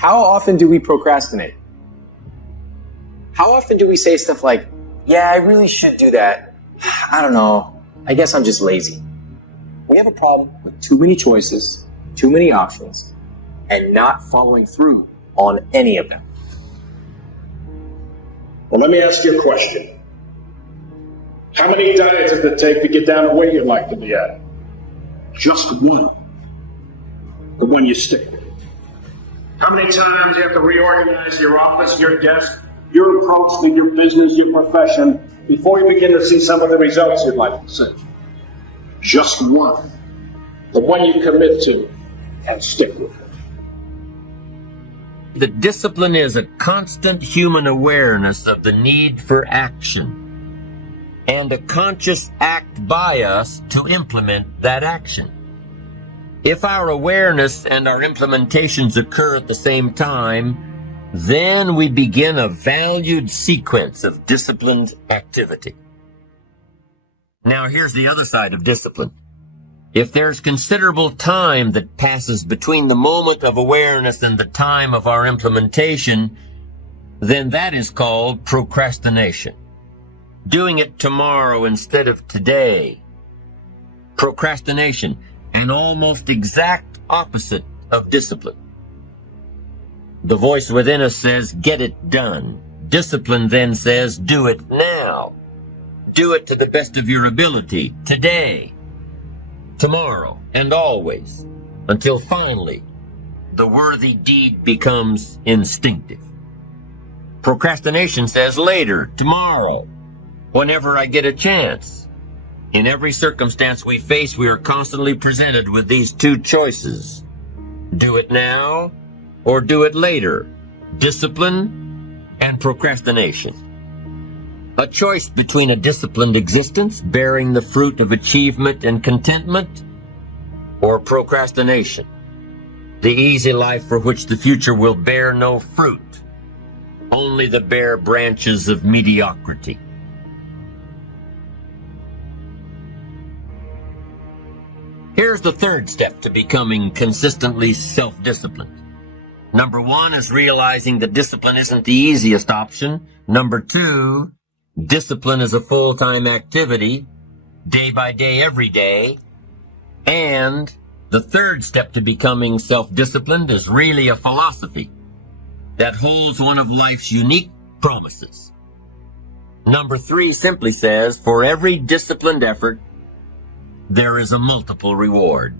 How often do we procrastinate? How often do we say stuff like, yeah, I really should do that. I don't know. I guess I'm just lazy. We have a problem with too many choices, too many options, and not following through on any of them. Well, let me ask you a question. How many diets does it take to get down to where you'd like to be at? Just one. The one you stick with. How many times you have to reorganize your office, your desk, your approach with your business, your profession, before you begin to see some of the results you'd like to see? Just one. The one you commit to and stick with it. The discipline is a constant human awareness of the need for action and a conscious act by us to implement that action. If our awareness and our implementations occur at the same time, then we begin a valued sequence of disciplined activity. Now here's the other side of discipline. If there's considerable time that passes between the moment of awareness and the time of our implementation, then that is called procrastination. Doing it tomorrow instead of today. Procrastination, an almost exact opposite of discipline. The voice within us says, get it done. Discipline then says, do it now. Do it to the best of your ability, today, tomorrow, and always, until finally the worthy deed becomes instinctive. Procrastination says later, tomorrow, whenever I get a chance. In every circumstance we face, we are constantly presented with these two choices. Do it now or do it later. Discipline and procrastination. A choice between a disciplined existence, bearing the fruit of achievement and contentment, or procrastination, the easy life for which the future will bear no fruit, only the bare branches of mediocrity. Here's the third step to becoming consistently self-disciplined. Number one is realizing that discipline isn't the easiest option. Number two, discipline is a full-time activity, day by day, every day. And the third step to becoming self-disciplined is really a philosophy that holds one of life's unique promises. Number three simply says, for every disciplined effort, there is a multiple reward.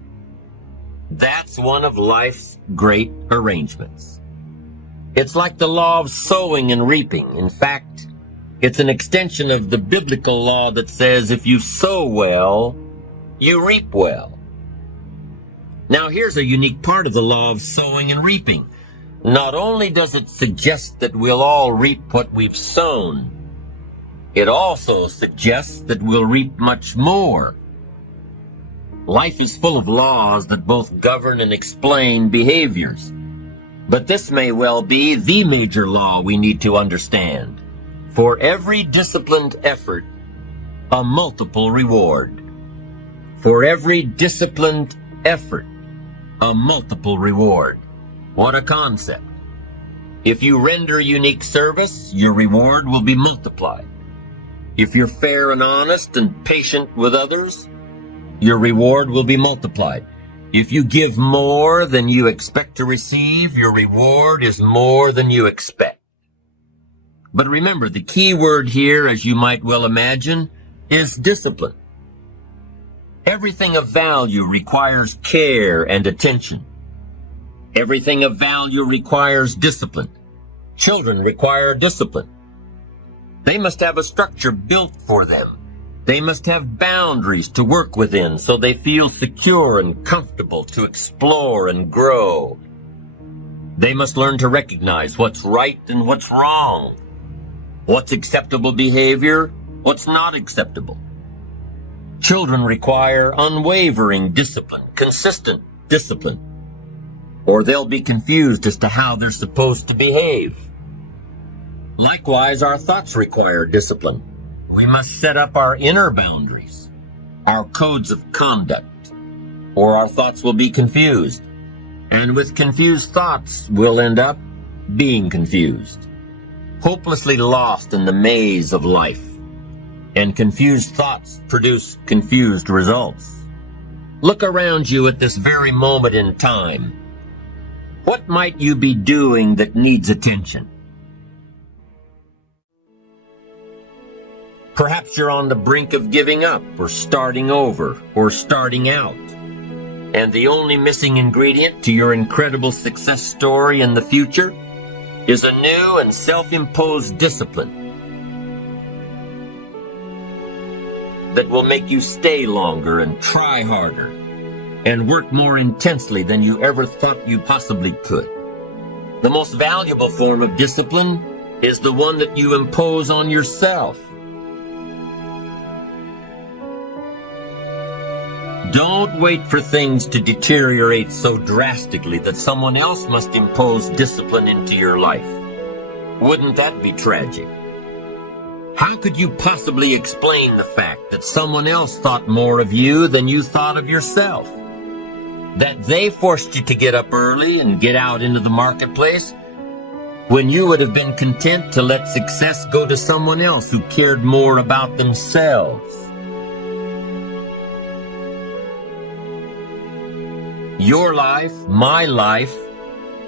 That's one of life's great arrangements. It's like the law of sowing and reaping. In fact, it's an extension of the biblical law that says if you sow well, you reap well. Now here's a unique part of the law of sowing and reaping. Not only does it suggest that we'll all reap what we've sown, it also suggests that we'll reap much more. Life is full of laws that both govern and explain behaviors. But this may well be the major law we need to understand. For every disciplined effort, a multiple reward. For every disciplined effort, a multiple reward. What a concept. If you render unique service, your reward will be multiplied. If you're fair and honest and patient with others, your reward will be multiplied. If you give more than you expect to receive, your reward is more than you expect. But remember, the key word here, as you might well imagine, is discipline. Everything of value requires care and attention. Everything of value requires discipline. Children require discipline. They must have a structure built for them. They must have boundaries to work within so they feel secure and comfortable to explore and grow. They must learn to recognize what's right and what's wrong, what's acceptable behavior, what's not acceptable. Children require unwavering discipline, consistent discipline, or they'll be confused as to how they're supposed to behave. Likewise, our thoughts require discipline. We must set up our inner boundaries, our codes of conduct, or our thoughts will be confused. And with confused thoughts, we'll end up being confused, hopelessly lost in the maze of life. And confused thoughts produce confused results. Look around you at this very moment in time. What might you be doing that needs attention? Perhaps you're on the brink of giving up, or starting over, or starting out. And the only missing ingredient to your incredible success story in the future is a new and self-imposed discipline that will make you stay longer and try harder and work more intensely than you ever thought you possibly could. The most valuable form of discipline is the one that you impose on yourself. Don't wait for things to deteriorate so drastically that someone else must impose discipline into your life. Wouldn't that be tragic? How could you possibly explain the fact that someone else thought more of you than you thought of yourself? That they forced you to get up early and get out into the marketplace when you would have been content to let success go to someone else who cared more about themselves? Your life, my life,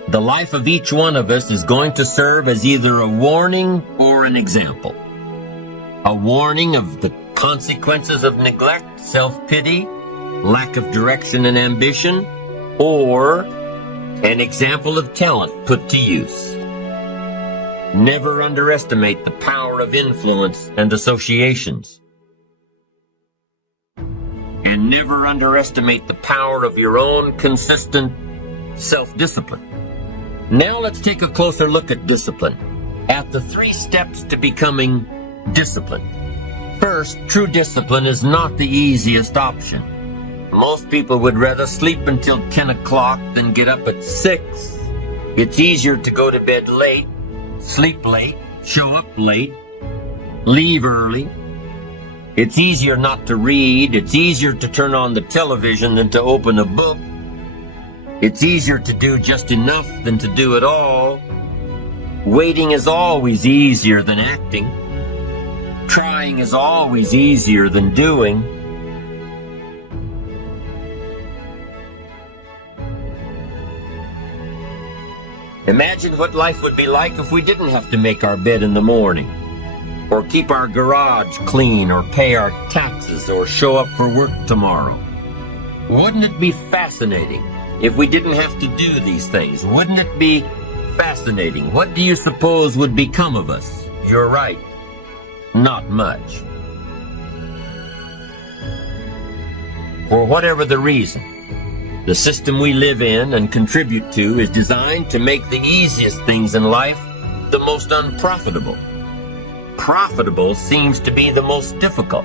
the life of each one of us is going to serve as either a warning or an example. A warning of the consequences of neglect, self-pity, lack of direction and ambition, or an example of talent put to use. Never underestimate the power of influence and associations. And never underestimate the power of your own consistent self-discipline. Now let's take a closer look at discipline, at the 3 steps to becoming disciplined. First, true discipline is not the easiest option. Most people would rather sleep until 10 o'clock than get up at 6. It's easier to go to bed late, sleep late, show up late, leave early. It's easier not to read. It's easier to turn on the television than to open a book. It's easier to do just enough than to do it all. Waiting is always easier than acting. Trying is always easier than doing. Imagine what life would be like if we didn't have to make our bed in the morning, or keep our garage clean, or pay our taxes, or show up for work tomorrow. Wouldn't it be fascinating if we didn't have to do these things? Wouldn't it be fascinating? What do you suppose would become of us? You're right. Not much. For whatever the reason, the system we live in and contribute to is designed to make the easiest things in life the most unprofitable. Profitable seems to be the most difficult.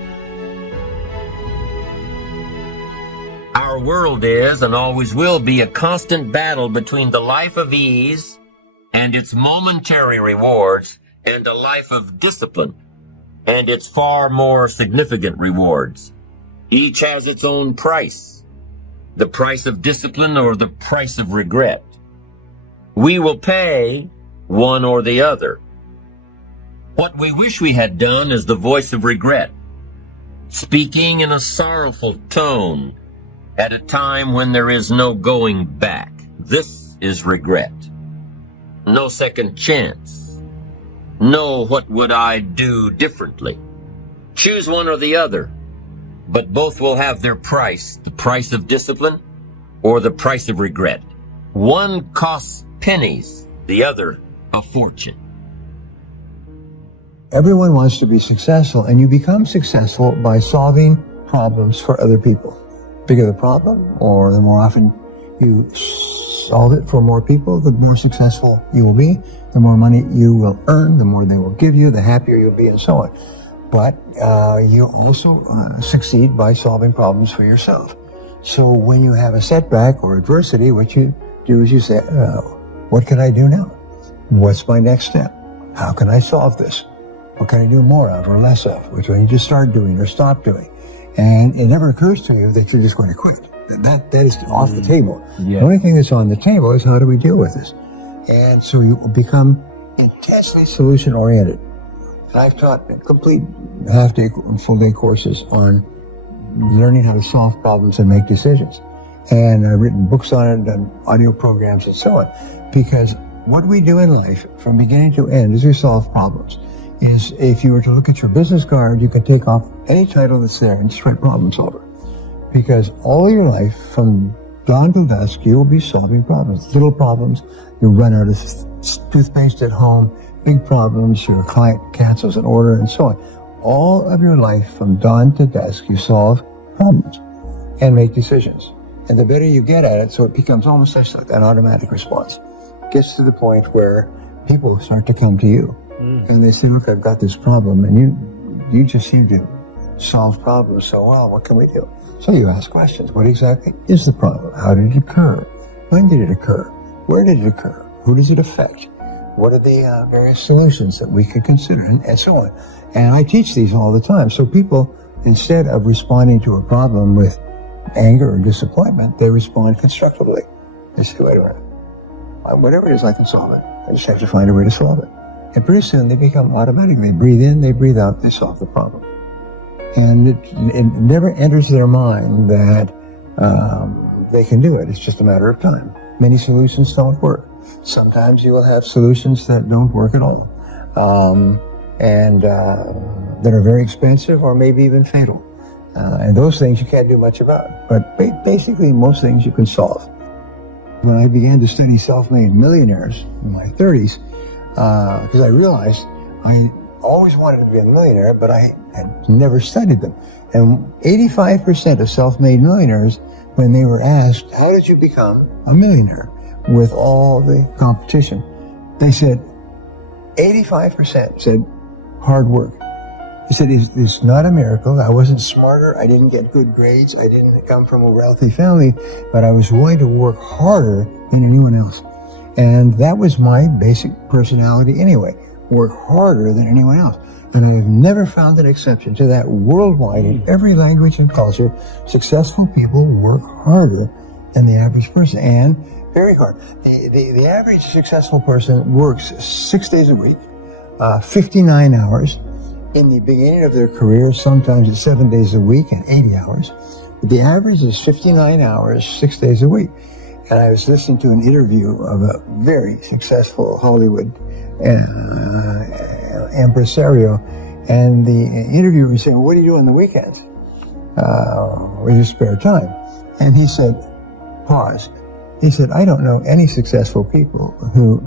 Our world is and always will be a constant battle between the life of ease and its momentary rewards and a life of discipline and its far more significant rewards. Each has its own price, the price of discipline or the price of regret. We will pay one or the other. What we wish we had done is the voice of regret, speaking in a sorrowful tone at a time when there is no going back. This is regret. No second chance. No, what would I do differently? Choose one or the other, but both will have their price, the price of discipline or the price of regret. One costs pennies, the other a fortune. Everyone wants to be successful, and you become successful by solving problems for other people. The bigger the problem, or the more often you solve it for more people, the more successful you will be, the more money you will earn, the more they will give you, the happier you'll be, and so on. But you also succeed by solving problems for yourself. So when you have a setback or adversity, what you do is you say, what can I do now? What's my next step? How can I solve this? What can I do more of or less of? Which I need to start doing or stop doing? And it never occurs to you that you're just going to quit. That is off the table. The only thing that's on the table is how do we deal with this? And so you become intensely solution oriented. And I've taught complete half-day and full-day courses on learning how to solve problems and make decisions. And I've written books on it, done audio programs and so on. Because what we do in life, from beginning to end, is we solve problems. Is if you were to look at your business card, you could take off any title that's there and just write problem solver. Because all your life, from dawn till dusk, you will be solving problems. Little problems, you run out of toothpaste at home. Big problems, your client cancels an order, and so on. All of your life, from dawn to dusk, you solve problems and make decisions. And the better you get at it, so it becomes almost like an automatic response. It gets to the point where people start to come to you. And they say, look, I've got this problem, and you just seem to solve problems so well. What can we do? So you ask questions. What exactly is the problem? How did it occur? When did it occur? Where did it occur? Who does it affect? What are the various solutions that we could consider? And so on. And I teach these all the time. So people, instead of responding to a problem with anger or disappointment, they respond constructively. They say, wait a minute. Whatever it is, I can solve it. I just have to find a way to solve it. And pretty soon they become automatic. They breathe in, they breathe out, they solve the problem. And it never enters their mind that they can do it. It's just a matter of time. Many solutions don't work. Sometimes you will have solutions that don't work at all, and that are very expensive or maybe even fatal. And those things you can't do much about. But basically, most things you can solve. When I began to study self-made millionaires in my 30s, because I realized I always wanted to be a millionaire, but I had never studied them. And 85% of self-made millionaires, when they were asked, how did you become a millionaire with all the competition? They said, 85% said, hard work. He said, it's not a miracle. I wasn't smarter. I didn't get good grades. I didn't come from a wealthy family, but I was willing to work harder than anyone else. And that was my basic personality anyway, work harder than anyone else. And I've never found an exception to that worldwide in every language and culture. Successful people work harder than the average person, and very hard. The average successful person works 6 days a week, 59 hours. In the beginning of their career, sometimes it's 7 days a week and 80 hours. But the average is 59 hours, 6 days a week. And I was listening to an interview of a very successful Hollywood impresario, and the interviewer was saying, well, what do you do on the weekends with your spare time? And he said, pause. He said, I don't know any successful people who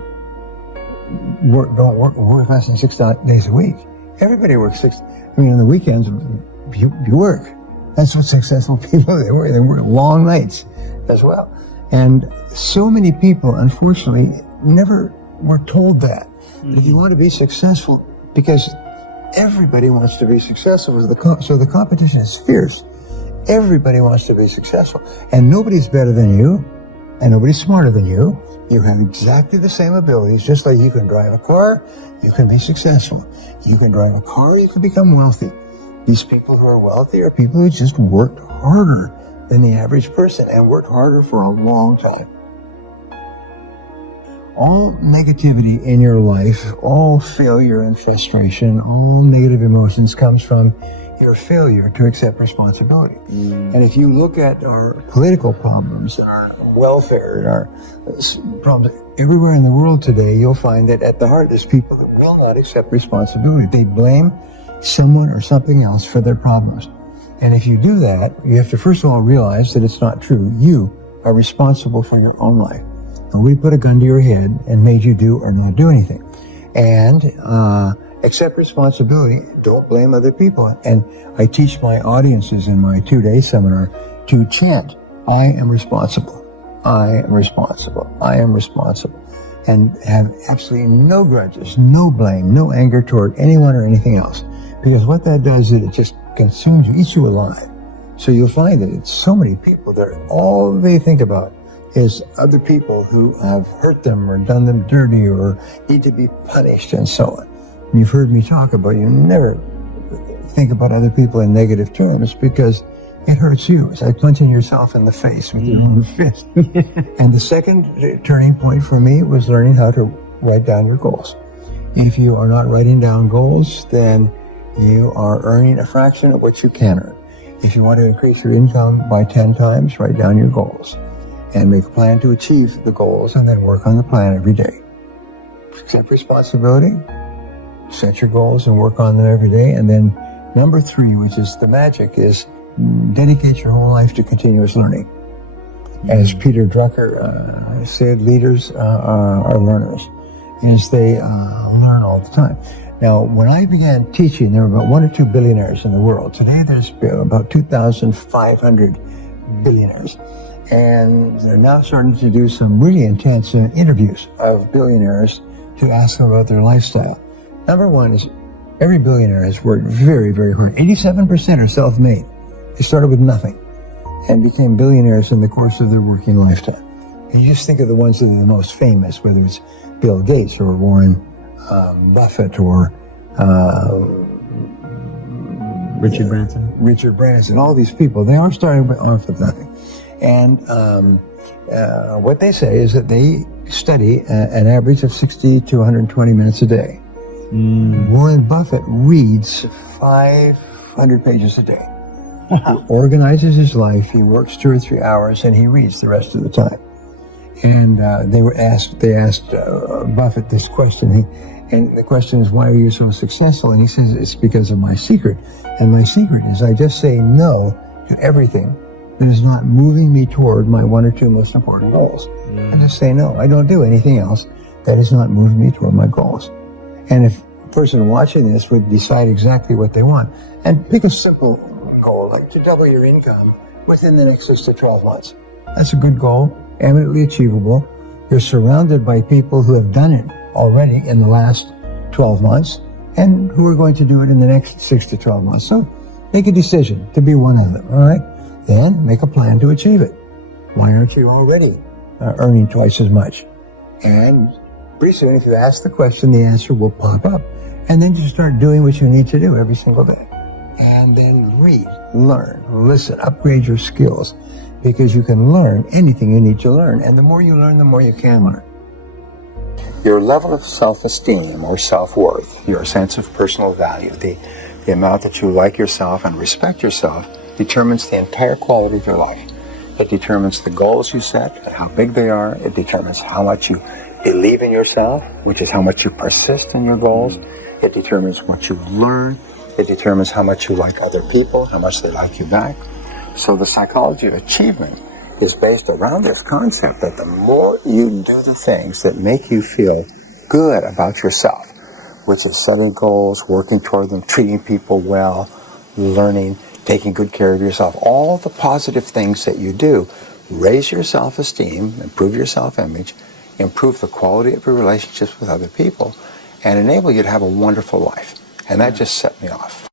don't work less than 6 days a week. Everybody works on the weekends, you work. That's what successful people, they work long nights as well. And so many people, unfortunately, never were told that. If you want to be successful, because everybody wants to be successful, so the competition is fierce. Everybody wants to be successful. And nobody's better than you, and nobody's smarter than you. You have exactly the same abilities. Just like you can drive a car, you can be successful. You can drive a car, you can become wealthy. These people who are wealthy are people who just worked harder than the average person and worked harder for a long time. All negativity in your life, all failure and frustration, all negative emotions comes from your failure to accept responsibility. And if you look at our political problems, our welfare, and our problems everywhere in the world today, you'll find that at the heart there's people that will not accept responsibility. They blame someone or something else for their problems. And if you do that, you have to first of all realize that it's not true. You are responsible for your own life. Nobody put a gun to your head and made you do or not do anything. And accept responsibility. Don't blame other people. And I teach my audiences in my 2-day seminar to chant, I am responsible. I am responsible. I am responsible. And have absolutely no grudges, no blame, no anger toward anyone or anything else. Because what that does is it just consumes you, eats you alive. So you'll find that it's so many people that all they think about is other people who have hurt them or done them dirty or need to be punished and so on. And you've heard me talk about you never think about other people in negative terms because it hurts you. It's like punching yourself in the face with your own fist. And the second turning point for me was learning how to write down your goals. If you are not writing down goals, then you are earning a fraction of what you can earn. If you want to increase your income by 10 times, write down your goals and make a plan to achieve the goals, and then work on the plan every day. Accept responsibility, set your goals and work on them every day. And then number 3, which is the magic, is dedicate your whole life to continuous learning. As Peter Drucker said, leaders are learners, as they learn all the time. Now, when I began teaching, there were about 1 or 2 billionaires in the world. Today, there's about 2,500 billionaires. And they're now starting to do some really intense interviews of billionaires to ask them about their lifestyle. Number 1 is every billionaire has worked very, very hard. 87% are self-made. They started with nothing and became billionaires in the course of their working lifetime. And you just think of the ones that are the most famous, whether it's Bill Gates or Warren Buffett or Richard Branson, all these people, they are starting off with nothing. And what they say is that they study an average of 60 to 120 minutes a day. Warren Buffett reads 500 pages a day. He organizes his life, he works 2 or 3 hours, and he reads the rest of the time. And they asked Buffett this question, and the question is, why are you so successful? And he says, it's because of my secret. And my secret is I just say no to everything that is not moving me toward my 1 or 2 most important goals. I just say no. I don't do anything else that is not moving me toward my goals. And if a person watching this would decide exactly what they want, and pick a simple goal, like to double your income within the next 6 to 12 months. That's a good goal, eminently achievable. You're surrounded by people who have done it already in the last 12 months and who are going to do it in the next 6 to 12 months. So make a decision to be one of them, all right? Then make a plan to achieve it. Why aren't you already earning twice as much? And pretty soon, if you ask the question, the answer will pop up. And then you start doing what you need to do every single day. And then read, learn, listen, upgrade your skills, because you can learn anything you need to learn. And the more you learn, the more you can learn. Your level of self-esteem or self-worth, your sense of personal value, the amount that you like yourself and respect yourself, determines the entire quality of your life. It determines the goals you set and how big they are. It determines how much you believe in yourself, which is how much you persist in your goals. It determines what you learn. It determines how much you like other people, how much they like you back. So the psychology of achievement is based around this concept that the more you do the things that make you feel good about yourself, which is setting goals, working toward them, treating people well, learning, taking good care of yourself, all the positive things that you do raise your self-esteem, improve your self-image, improve the quality of your relationships with other people, and enable you to have a wonderful life. And that just set me off.